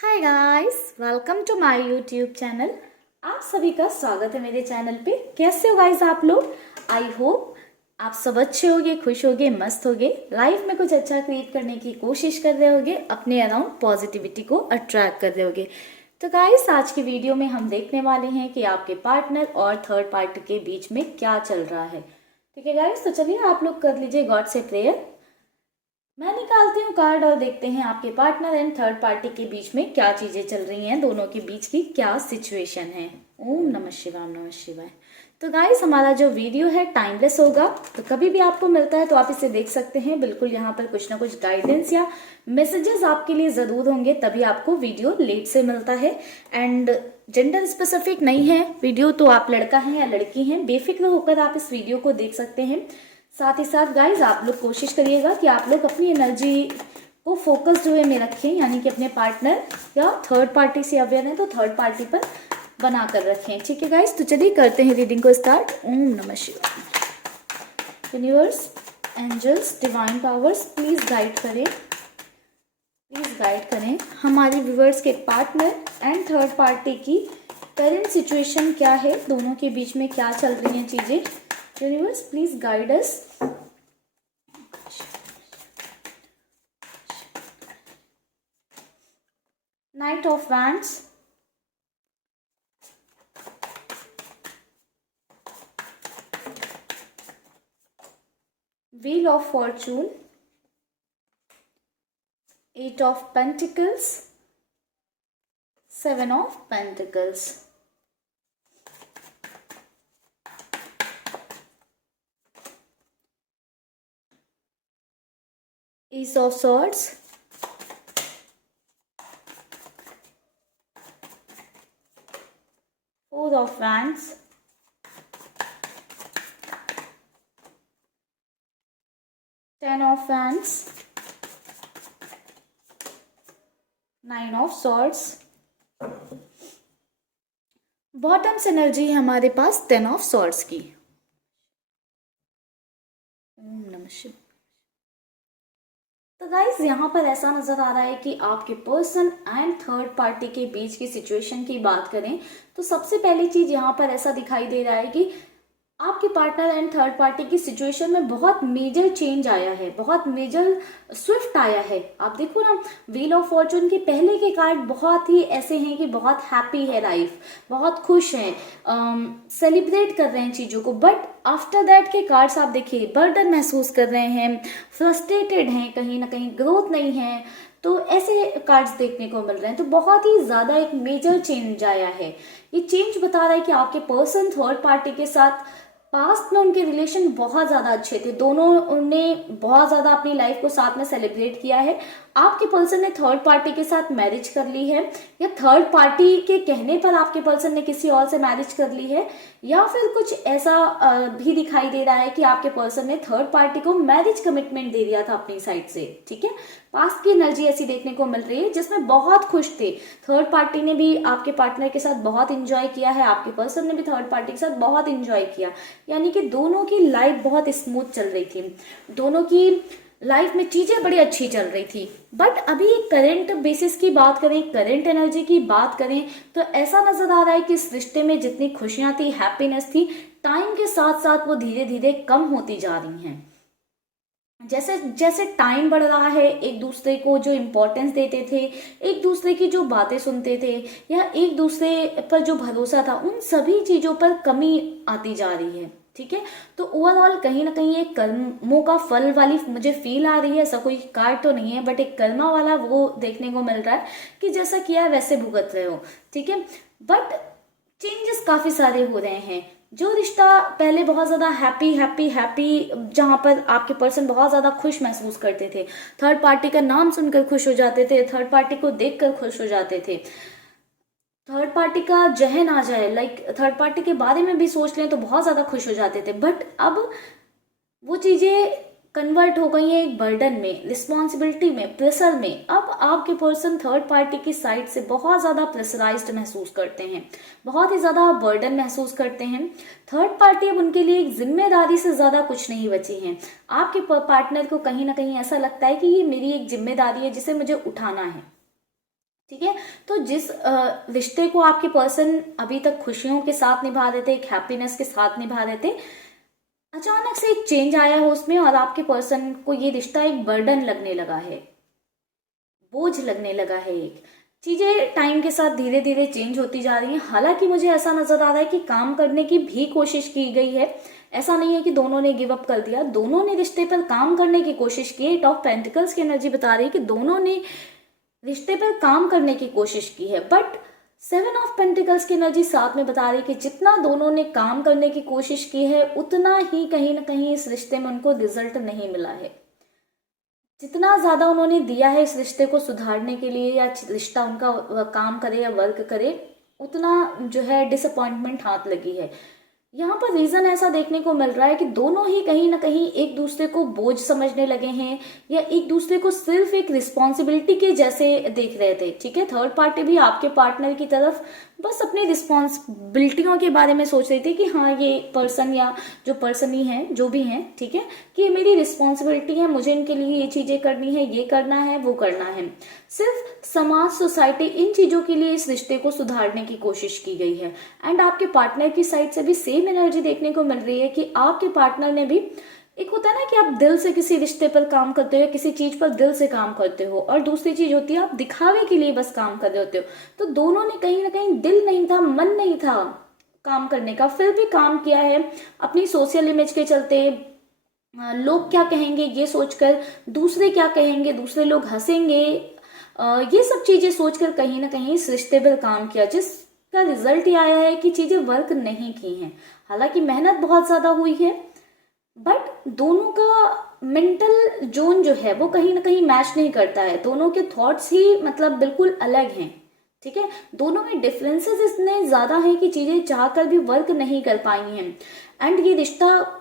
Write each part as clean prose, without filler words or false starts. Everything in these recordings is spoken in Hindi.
Hi guys, welcome to my YouTube channel. आप सभी का स्वागत है मेरे चैनल पे। कैसे हो गाइस आप लोग? आई होप आप सब अच्छे होगे, खुश होगे, मस्त होगे, लाइफ में कुछ अच्छा क्रिएट करने की कोशिश कर रहे होगे, अपने अराउंड पॉजिटिविटी को अट्रैक्ट कर रहे होगे। तो गाइस आज की वीडियो में हम देखने वाले हैं कि आपके पार्टनर और थर्ड पार्टी के बीच में क्या चल रहा है। ठीक है गाइस, तो चलिए आप लोग कर लीजिए गॉड से प्रेयर। मैं निकालती हूँ कार्ड और देखते हैं आपके पार्टनर एंड थर्ड पार्टी के बीच में क्या चीजें चल रही हैं, दोनों के बीच की क्या सिचुएशन है। ओम नमः शिवाय, नमः शिवाय। तो गाइस हमारा जो वीडियो है टाइमलेस होगा, तो कभी भी आपको मिलता है तो आप इसे देख सकते हैं। बिल्कुल यहाँ पर कुछ ना कुछ गाइडेंस या मैसेजेस आपके लिए जरूर होंगे, तभी आपको वीडियो लेट से मिलता है। एंड जेंडर स्पेसिफिक नहीं है वीडियो, तो आप लड़का हैं या लड़की हैं, बेफिक्र होकर आप इस वीडियो को देख सकते हैं। साथ ही साथ गाइज आप लोग कोशिश करिएगा कि आप लोग अपनी एनर्जी को फोकस जो है में रखें, यानी कि अपने पार्टनर या थर्ड पार्टी से अवेयर है तो थर्ड पार्टी पर बना कर रखें। ठीक है गाइज, तो चलिए करते हैं रीडिंग को स्टार्ट। ओम नमः शिवाय। Universe, angels, divine powers please guide करें, प्लीज गाइड करें हमारे व्यूवर्स के पार्टनर एंड थर्ड पार्टी की करंट सिचुएशन क्या है, दोनों के बीच में क्या चल रही हैं चीजें। Universe please guide us. Knight of wands, wheel of fortune, eight of pentacles, seven of pentacles, Ace of Swords, Four of Wands, Ten of Wands, Nine of Swords। Bottoms energy है हमारे पास 10 ऑफ सॉर्ड्स की। ओम नमः शिवाय। तो गाइज यहाँ पर ऐसा नजर आ रहा है कि आपके पर्सन एंड थर्ड पार्टी के बीच की सिचुएशन की बात करें तो सबसे पहली चीज यहाँ पर ऐसा दिखाई दे रहा है कि आपके पार्टनर एंड थर्ड पार्टी की सिचुएशन में बहुत मेजर चेंज आया है, बहुत मेजर स्विफ्ट आया है। आप देखो ना, व्हील ऑफ फॉर्चून के पहले के कार्ड बहुत ही ऐसे हैं कि बहुत हैप्पी है लाइफ, बहुत खुश हैं, सेलिब्रेट कर रहे हैं चीजों को। बट आफ्टर दैट के कार्ड्स आप देखिए, बर्डन महसूस कर रहे हैं, फ्रस्ट्रेटेड हैं, कहीं ना कहीं ग्रोथ नहीं है, तो ऐसे कार्ड्स देखने को मिल रहे हैं। तो बहुत ही ज्यादा एक मेजर चेंज आया है। ये चेंज बता रहा है कि आपके पर्सन थर्ड पार्टी के साथ पास्ट में उनके रिलेशन बहुत ज्यादा अच्छे थे, दोनों ने बहुत ज्यादा अपनी लाइफ को साथ में सेलिब्रेट किया है। आपके पर्सन ने थर्ड पार्टी के साथ मैरिज कर ली है, या थर्ड पार्टी के कहने पर आपके पर्सन ने किसी और से मैरिज कर ली है, या फिर कुछ ऐसा भी दिखाई दे रहा है कि आपके पर्सन ने थर्ड पार्टी को मैरिज कमिटमेंट दे दिया था अपनी साइड से। ठीक है, पास्ट की एनर्जी ऐसी देखने को मिल रही है जिसमें बहुत खुश थे। थर्ड पार्टी ने भी आपके पार्टनर के साथ बहुत इंजॉय किया है, आपके पर्सन ने भी थर्ड पार्टी के साथ बहुत इंजॉय किया, यानी कि दोनों की लाइफ बहुत स्मूथ चल रही थी, दोनों की लाइफ में चीजें बड़ी अच्छी चल रही थी। बट अभी करंट बेसिस की बात करें, करंट एनर्जी की बात करें, तो ऐसा नजर आ रहा है कि इस रिश्ते में जितनी खुशियां थी, हैप्पीनेस थी, टाइम के साथ साथ वो धीरे धीरे कम होती जा रही हैं। जैसे जैसे टाइम बढ़ रहा है, एक दूसरे को जो इम्पोर्टेंस देते थे, एक दूसरे की जो बातें सुनते थे, या एक दूसरे पर जो भरोसा था, उन सभी चीजों पर कमी आती जा रही है। ठीक है, तो ओवरऑल कहीं ना कहीं एक कर्मों का फल वाली मुझे फील आ रही है। ऐसा कोई कार्ड तो नहीं है, बट एक कर्मा वाला वो देखने को मिल रहा है कि जैसा किया वैसे भुगत रहे हो। ठीक है, बट चेंजेस काफी सारे हो रहे हैं। जो रिश्ता पहले बहुत ज्यादा हैप्पी हैप्पी हैप्पी, जहां पर आपके पर्सन बहुत ज्यादा खुश महसूस करते थे, थर्ड पार्टी का नाम सुनकर खुश हो जाते थे, थर्ड पार्टी को देखकर खुश हो जाते थे, थर्ड पार्टी का जहन आ जाए, लाइक थर्ड पार्टी के बारे में भी सोच लें तो बहुत ज्यादा खुश हो जाते थे। बट अब वो चीजें कन्वर्ट हो गई है एक बर्डन में, रिस्पॉन्सिबिलिटी में, प्रेशर में। अब आपके पर्सन थर्ड पार्टी की साइड से बहुत ज्यादा प्रेशराइज्ड महसूस करते हैं, बहुत ही ज्यादा बर्डन महसूस करते हैं। थर्ड पार्टी अब उनके लिए एक जिम्मेदारी से ज्यादा कुछ नहीं बची है। आपके पार्टनर को कहीं ना कहीं ऐसा लगता है कि ये मेरी एक जिम्मेदारी है जिसे मुझे उठाना है। ठीक है। तो जिस रिश्ते को आपके पर्सन अभी तक खुशियों के साथ निभा रहे थे, एक हैप्पीनेस के साथ निभा रहे थे, अचानक से एक चेंज आया है उसमें और आपके पर्सन को ये रिश्ता एक बर्डन लगने लगा है, बोझ लगने लगा है। एक चीजें टाइम के साथ धीरे धीरे चेंज होती जा रही हैं। हालांकि मुझे ऐसा नजर आ रहा है कि काम करने की भी कोशिश की गई है, ऐसा नहीं है कि दोनों ने गिव अप कर दिया, दोनों ने रिश्ते पर काम करने की कोशिश की। एट ऑफ पेंटिकल्स की एनर्जी बता रही है कि दोनों ने रिश्ते पर काम करने की कोशिश की है, बट सेवन ऑफ पेंटिकल्स की एनर्जी साथ में बता रही है कि जितना दोनों ने काम करने की कोशिश की है उतना ही कहीं ना कहीं इस रिश्ते में उनको रिजल्ट नहीं मिला है। जितना ज्यादा उन्होंने दिया है इस रिश्ते को सुधारने के लिए या रिश्ता उनका काम करे या वर्क करे, उतना जो है डिसअपॉइंटमेंट हाथ लगी है। यहाँ पर रीजन ऐसा देखने को मिल रहा है कि दोनों ही कहीं ना कहीं एक दूसरे को बोझ समझने लगे हैं या एक दूसरे को सिर्फ एक रिस्पॉन्सिबिलिटी के जैसे देख रहे थे। ठीक है, थर्ड पार्टी भी आपके पार्टनर की तरफ बस अपनी रिस्पॉन्सिबिलिटियों के बारे में सोच रही थी कि हाँ ये पर्सन या जो पर्सन ही है जो भी है, ठीक है, कि ये मेरी रिस्पॉन्सिबिलिटी है, मुझे इनके लिए ये चीजें करनी है, ये करना है, वो करना है। सिर्फ समाज, सोसाइटी, इन चीजों के लिए इस रिश्ते को सुधारने की कोशिश की गई है। एंड आपके पार्टनर की साइड से भी सेम एनर्जी देखने को मिल रही है कि आपके पार्टनर ने भी, एक होता है ना कि आप दिल से किसी रिश्ते पर काम करते हो या किसी चीज पर दिल से काम करते हो, और दूसरी चीज होती है आप दिखावे के लिए बस काम कर रहे होते हो। तो दोनों ने कहीं ना कहीं दिल नहीं था, मन नहीं था काम करने का, फिर भी काम किया है अपनी सोशल इमेज के चलते, लोग क्या कहेंगे ये सोचकर, दूसरे क्या कहेंगे, दूसरे लोग हंसेंगे, ये सब चीजें सोचकर कहीं ना कहीं इस रिश्ते पर काम किया, जिसका रिजल्ट ये आया है कि चीजें वर्क नहीं की हैं। हालांकि मेहनत बहुत ज्यादा हुई है, बट दोनों का मेंटल जोन जो है वो कहीं ना कहीं मैच नहीं करता है, दोनों के थॉट्स ही मतलब बिल्कुल अलग हैं। ठीक है, दोनों में डिफरेंसेस इतने ज्यादा हैं कि चीजें चाहकर भी वर्क नहीं कर पाई हैं। एंड ये रिश्ता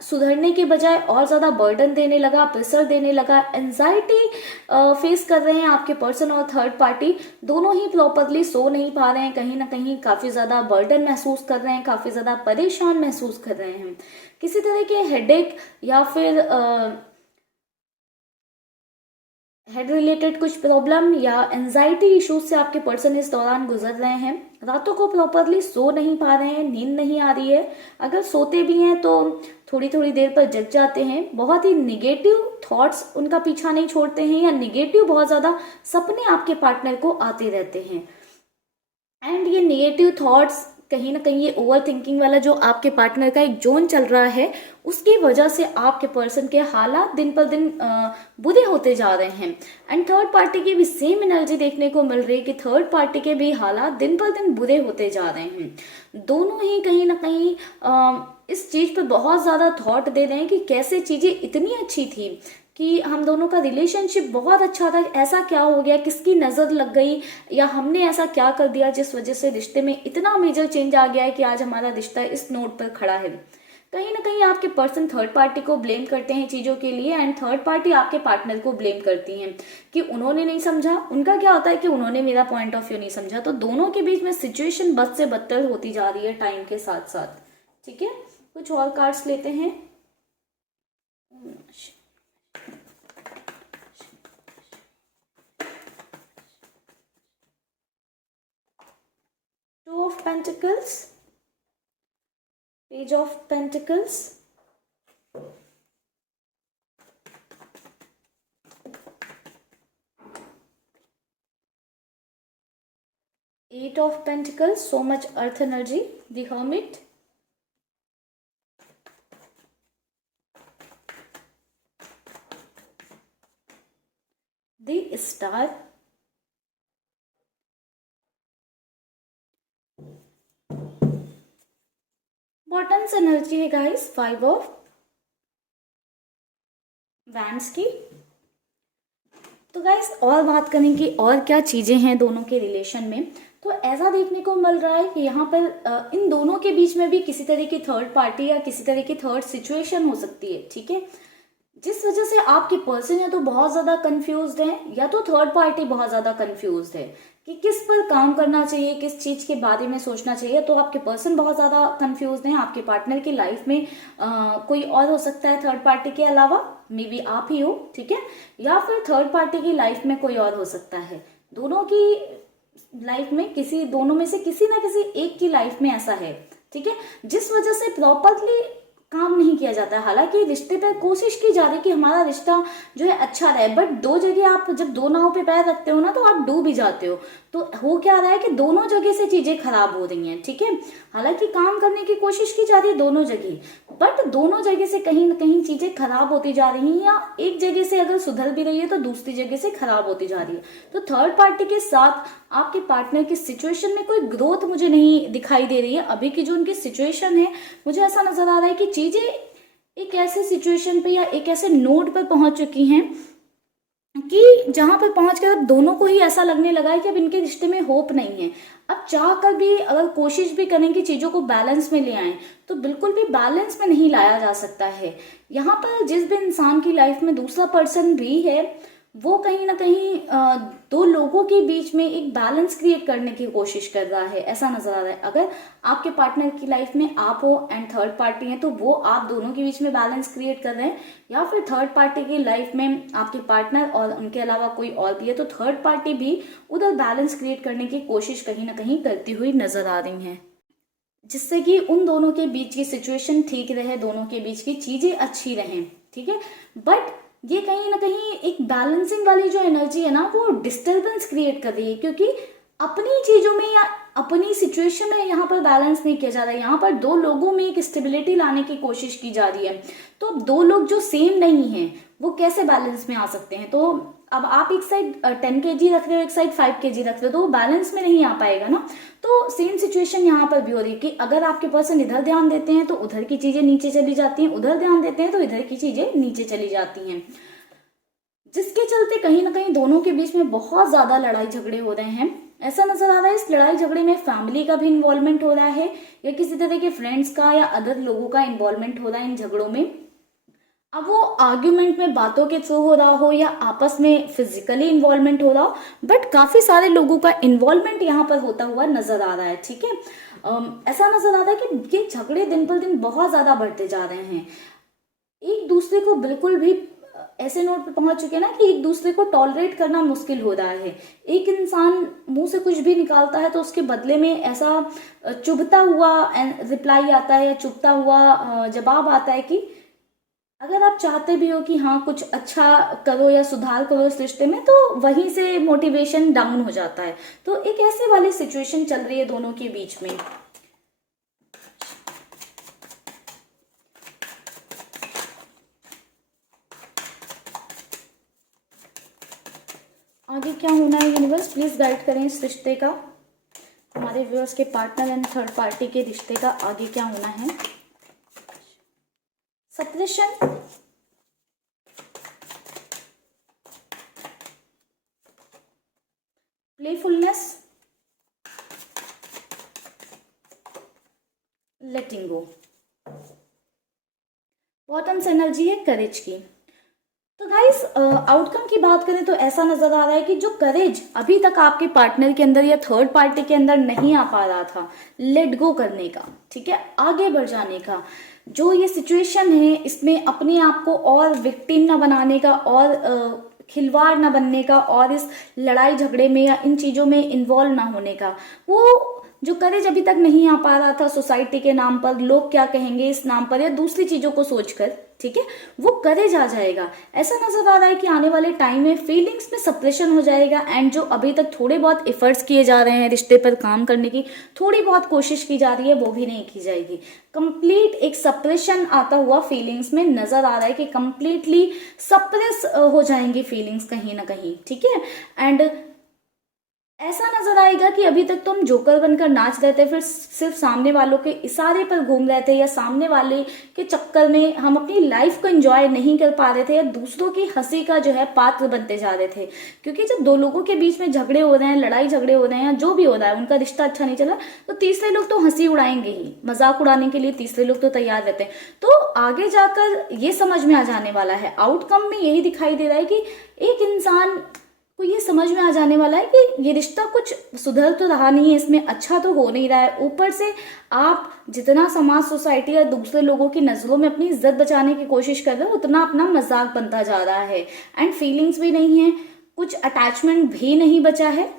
सुधरने के बजाय और ज्यादा बर्डन देने लगा, प्रेशर देने लगा, एंजाइटी फेस कर रहे हैं आपके पर्सन और थर्ड पार्टी। दोनों ही प्रॉपरली सो नहीं पा रहे हैं, कहीं ना कहीं काफी ज्यादा बर्डन महसूस कर रहे हैं, काफी ज्यादा परेशान महसूस कर रहे हैं। किसी तरह के हेडेक या फिर हेड रिलेटेड कुछ प्रॉब्लम या एंजाइटी इश्यूज से आपके पर्सन इस दौरान गुजर रहे हैं। रातों को प्रॉपरली सो नहीं पा रहे हैं, नींद नहीं आ रही है, अगर सोते भी हैं तो थोड़ी थोड़ी देर पर जग जाते हैं। बहुत ही निगेटिव थॉट्स उनका पीछा नहीं छोड़ते हैं या निगेटिव बहुत ज्यादा सपने आपके पार्टनर को आते रहते हैं। एंड ये निगेटिव थॉट्स कहीं ना कहीं ये ओवर थिंकिंग वाला जो आपके पार्टनर का एक जोन चल रहा है, उसकी वजह से आपके पर्सन के हालात दिन पर दिन बुरे होते जा रहे हैं। एंड थर्ड पार्टी की भी सेम एनर्जी देखने को मिल रही है कि थर्ड पार्टी के भी हालात दिन पर दिन बुरे होते जा रहे हैं। दोनों ही कहीं ना कहीं इस चीज पर बहुत ज्यादा थॉट दे रहे हैं कि कैसे चीजें इतनी अच्छी थी कि हम दोनों का रिलेशनशिप बहुत अच्छा था, ऐसा क्या हो गया, किसकी नजर लग गई या हमने ऐसा क्या कर दिया जिस वजह से रिश्ते में इतना मेजर चेंज आ गया है कि आज हमारा रिश्ता इस नोट पर खड़ा है। कहीं ना कहीं आपके पर्सन थर्ड पार्टी को ब्लेम करते हैं चीजों के लिए, एंड थर्ड पार्टी आपके पार्टनर को ब्लेम करती हैं कि उन्होंने नहीं समझा। उनका क्या होता है कि उन्होंने मेरा पॉइंट ऑफ व्यू नहीं समझा। तो दोनों के बीच में सिचुएशन बद से बदतर होती जा रही है टाइम के साथ साथ। ठीक है, कुछ और कार्ड्स लेते हैं। Two of Pentacles, Page of Pentacles, Eight of Pentacles, so much earth energy, the Hermit, the Star, bottoms energy है गाइस, फाइव ऑफ वैंड्स की। तो गाइस और बात करें कि और क्या चीजें हैं दोनों के रिलेशन में, तो ऐसा देखने को मिल रहा है कि यहाँ पर इन दोनों के बीच में भी किसी तरह की थर्ड पार्टी या किसी तरह की थर्ड सिचुएशन हो सकती है। ठीक है, जिस वजह से आपके पर्सन या तो बहुत ज्यादा कंफ्यूज्ड है या तो थर्ड पार्टी बहुत ज्यादा कंफ्यूज्ड है कि किस पर काम करना चाहिए, किस चीज के बारे में सोचना चाहिए। तो आपके पर्सन बहुत ज्यादा कंफ्यूज्ड है, आपके पार्टनर की लाइफ में कोई और हो सकता है थर्ड पार्टी के अलावा, मे बी आप ही हो, ठीक है, या फिर थर्ड पार्टी की लाइफ में कोई और हो सकता है। दोनों की लाइफ में दोनों में से किसी ना किसी एक की लाइफ में ऐसा है, ठीक है, जिस वजह से प्रॉपरली काम नहीं किया जाता है। हालांकि रिश्ते पर कोशिश की जा रही है कि हमारा रिश्ता जो है अच्छा रहे, बट दो जगह आप जब दो नाव पे पैर रखते हो ना तो आप डूब ही जाते हो। तो हो क्या रहा है कि दोनों जगह से चीजें खराब हो रही हैं, ठीक है। हालांकि काम करने की कोशिश की जा रही है दोनों जगह, बट दोनों जगह से कहीं ना कहीं चीजें खराब होती जा रही हैं, या एक जगह से अगर सुधर भी रही है तो दूसरी जगह से खराब होती जा रही है। तो थर्ड पार्टी के साथ आपके पार्टनर की सिचुएशन में कोई ग्रोथ मुझे नहीं दिखाई दे रही है। अभी की जो उनकी सिचुएशन है, मुझे ऐसा नजर आ रहा है कि चीजें एक ऐसे सिचुएशन पे या एक ऐसे नोड पर पहुंच चुकी हैं कि जहां पर पहुंचकर अब दोनों को ही ऐसा लगने लगा है कि अब इनके रिश्ते में होप नहीं है। अब चाह कर भी अगर कोशिश भी करें कि चीजों को बैलेंस में ले आएं, तो बिल्कुल भी बैलेंस में नहीं लाया जा सकता है। यहाँ पर जिस भी इंसान की लाइफ में दूसरा पर्सन भी है, वो कहीं ना कहीं दो लोगों के बीच में एक बैलेंस क्रिएट करने की कोशिश कर रहा है, ऐसा नजर आ रहा है। अगर आपके पार्टनर की लाइफ में आप हो एंड थर्ड पार्टी है, तो वो आप दोनों के बीच में बैलेंस क्रिएट कर रहे हैं, या फिर थर्ड पार्टी की लाइफ में आपके पार्टनर और उनके अलावा कोई और भी है, तो थर्ड पार्टी भी उधर बैलेंस क्रिएट करने की कोशिश कहीं ना कहीं करती हुई नजर आ रही है, जिससे कि उन दोनों के बीच की सिचुएशन ठीक रहे, दोनों के बीच की चीजें अच्छी रहें, ठीक है। बट ये कहीं ना कहीं एक बैलेंसिंग वाली जो एनर्जी है ना, वो डिस्टरबेंस क्रिएट कर रही है, क्योंकि अपनी चीजों में या अपनी सिचुएशन में यहाँ पर बैलेंस नहीं किया जा रहा है। यहाँ पर दो लोगों में एक स्टेबिलिटी लाने की कोशिश की जा रही है। तो अब दो लोग जो सेम नहीं है वो कैसे बैलेंस में आ सकते हैं? तो अब आप एक साइड 10 kg रख रहे हो, एक साइड 5 kg रख रहे हो, तो वो बैलेंस में नहीं आ पाएगा ना। तो सेम सिचुएशन यहाँ पर भी हो रही है कि अगर आपके पर्सन इधर ध्यान देते हैं तो उधर की चीजें नीचे चली जाती हैं, उधर ध्यान देते हैं तो इधर की चीजें नीचे चली जाती हैं, जिसके चलते कहीं ना कहीं दोनों के बीच में बहुत ज्यादा लड़ाई झगड़े हो रहे हैं। ऐसा नजर आ रहा है इस लड़ाई झगड़े में फैमिली का भी इन्वॉल्वमेंट हो रहा है, या किसी तरह के फ्रेंड्स का या अदर लोगों का इन्वॉल्वमेंट हो रहा है इन झगड़ों में। अब वो आर्ग्यूमेंट में बातों के थ्रू हो रहा हो या आपस में फिजिकली इन्वॉल्वमेंट हो रहा हो, बट काफी सारे लोगों का इन्वॉल्वमेंट यहाँ पर होता हुआ नजर आ रहा है, ठीक है। ऐसा नजर आ रहा है कि ये झगड़े दिन पर दिन बहुत ज्यादा बढ़ते जा रहे हैं, एक दूसरे को बिल्कुल भी ऐसे नोट पे पहुंच चुके हैं ना कि एक दूसरे को टॉलरेट करना मुश्किल हो रहा है। एक इंसान मुंह से कुछ भी निकालता है तो उसके बदले में ऐसा चुभता हुआ रिप्लाई आता है या चुभता हुआ जवाब आता है कि अगर आप चाहते भी हो कि हाँ कुछ अच्छा करो या सुधार करो इस रिश्ते में, तो वहीं से मोटिवेशन डाउन हो जाता है। तो एक ऐसे वाली सिचुएशन चल रही है दोनों के बीच में। आगे क्या होना है यूनिवर्स, प्लीज गाइड करें इस रिश्ते का, हमारे व्यूअर्स के पार्टनर एंड थर्ड पार्टी के रिश्ते का आगे क्या होना है। सप्रेशन, प्लेफुलनेस, लेटिंग गो। बॉटम्स एनर्जी है करेज की। तो गाइस आउटकम की बात करें तो ऐसा नजर आ रहा है कि जो करेज अभी तक आपके पार्टनर के अंदर या थर्ड पार्टी के अंदर नहीं आ पा रहा था लेट गो करने का, ठीक है, आगे बढ़ जाने का, जो ये सिचुएशन है इसमें अपने आप को और विक्टिम ना बनाने का और खिलवाड़ ना बनने का और इस लड़ाई झगड़े में या इन चीजों में इन्वॉल्व ना होने का, वो जो करेज अभी तक नहीं आ पा रहा था सोसाइटी के नाम पर, लोग क्या कहेंगे इस नाम पर या दूसरी चीजों को सोचकर, ठीक है, वो करेज आ जाएगा। ऐसा नजर आ रहा है कि आने वाले टाइम में फीलिंग्स में सप्रेशन हो जाएगा एंड जो अभी तक थोड़े बहुत एफर्ट्स किए जा रहे हैं रिश्ते पर काम करने की, थोड़ी बहुत कोशिश की जा रही है, वो भी नहीं की जाएगी। कंप्लीट एक सप्रेशन आता हुआ फीलिंग्स में नजर आ रहा है कि कंप्लीटली सप्रेस हो जाएंगी फीलिंग्स कहीं ना कहीं, ठीक है। एंड ऐसा नजर आएगा कि अभी तक तो हम जोकर बनकर नाच रहे थे, फिर सिर्फ सामने वालों के इशारे पर घूम रहे थे या सामने वाले के चक्कर में हम अपनी लाइफ को एंजॉय नहीं कर पा रहे थे या दूसरों की हंसी का जो है पात्र बनते जा रहे थे। क्योंकि जब दो लोगों के बीच में झगड़े हो रहे हैं, लड़ाई झगड़े हो रहे हैं या जो भी हो रहा है, उनका रिश्ता अच्छा नहीं चला, तो तीसरे लोग तो हंसी उड़ाएंगे ही, मजाक उड़ाने के लिए तीसरे लोग तो तैयार रहते हैं। तो आगे जाकर ये समझ में आ जाने वाला है, आउटकम में यही दिखाई दे रहा है कि एक इंसान को ये समझ में आ जाने वाला है कि ये रिश्ता कुछ सुधर तो रहा नहीं है, इसमें अच्छा तो हो नहीं रहा है, ऊपर से आप जितना समाज सोसाइटी या दूसरे लोगों की नजरों में अपनी इज्जत बचाने की कोशिश कर रहे हो, उतना अपना मजाक बनता जा रहा है एंड फीलिंग्स भी नहीं है, कुछ अटैचमेंट भी नहीं बचा है।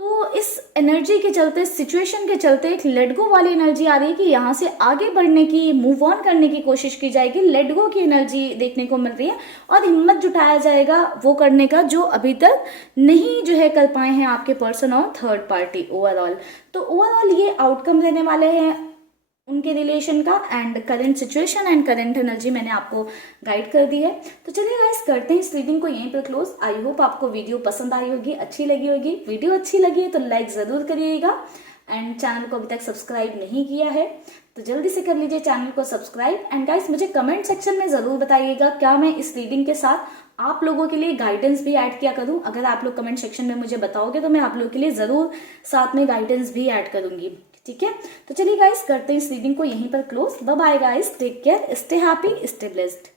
तो इस एनर्जी के चलते, सिचुएशन के चलते एक लेट गो वाली एनर्जी आ रही है कि यहाँ से आगे बढ़ने की, मूव ऑन करने की कोशिश की जाएगी। लेट गो की एनर्जी देखने को मिल रही है और हिम्मत जुटाया जाएगा वो करने का जो अभी तक नहीं जो है कर पाए हैं आपके पर्सन और थर्ड पार्टी ओवरऑल। तो ओवरऑल ये आउटकम रहने वाले हैं उनके रिलेशन का, and current situation and current energy मैंने आपको गाइड कर दी है। तो चलिए गाइस, करते हैं इस रीडिंग को यहीं पर क्लोज। आई होप आपको वीडियो पसंद आई होगी, अच्छी लगी होगी। वीडियो अच्छी लगी है तो लाइक ज़रूर करिएगा, एंड चैनल को अभी तक सब्सक्राइब नहीं किया है तो जल्दी से कर लीजिए चैनल को सब्सक्राइब। एंड गाइस, मुझे कमेंट सेक्शन में ज़रूर बताइएगा क्या मैं इस रीडिंग के साथ आप लोगों के लिए गाइडेंस भी ऐड किया करूं। अगर आप लोग कमेंट सेक्शन में मुझे बताओगे तो मैं आप लोगों के लिए ज़रूर साथ में गाइडेंस भी ऐड करूंगी, ठीक है। तो चलिए गाइस, करते हैं इस रीडिंग को यहीं पर close. Bye bye guys, take care, stay happy, stay blessed.